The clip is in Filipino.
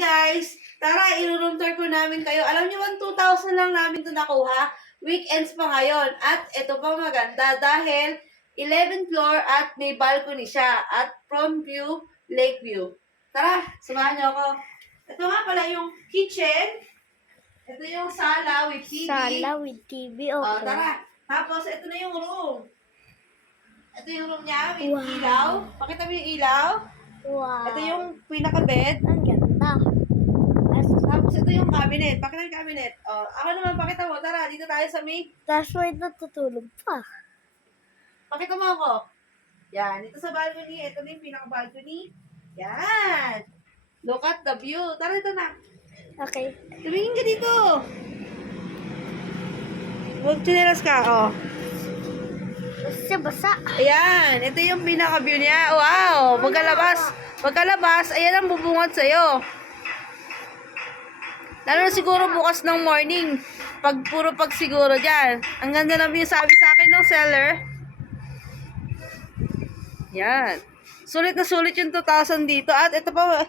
guys! Tara, i-room tour ko namin kayo. Alam niyo ba, 2,000 lang namin ito nakuha. Weekends pa ngayon. At ito pa maganda dahil 11th floor at may balcony siya. At front view, lake view. Tara, samahan niyo ako. Ito nga pala yung kitchen. Ito yung sala with TV. Sala with TV, okay. Tara. Tapos, ito na yung room. Ito yung room niya with Wow. ilaw. Pakita mo yung ilaw. Wow. Ito yung pinaka-bed. Ang ganda. Tapos ito yung cabinet. Pakita yung cabinet. Ako naman, pakita mo. Tara, dito tayo sa may... Tapos may natutulog pa. Pakita mo ako. Yan. Ito sa balcony. Ito na yung pinaka-balcony. Yan. Look at the view. Tara, ito na. Okay. Tumingin ka dito. Huwag chinelas ka, Basa. Ayan. Ito yung pinaka-view niya. Wow. Pagkalabas, ayan ang bubungad sa'yo. Lalo na siguro bukas ng morning. Puro pag siguro dyan. Ang ganda na view sabi sa akin ng seller. Yan. Sulit na sulit yung 2,000 dito. At ito pa.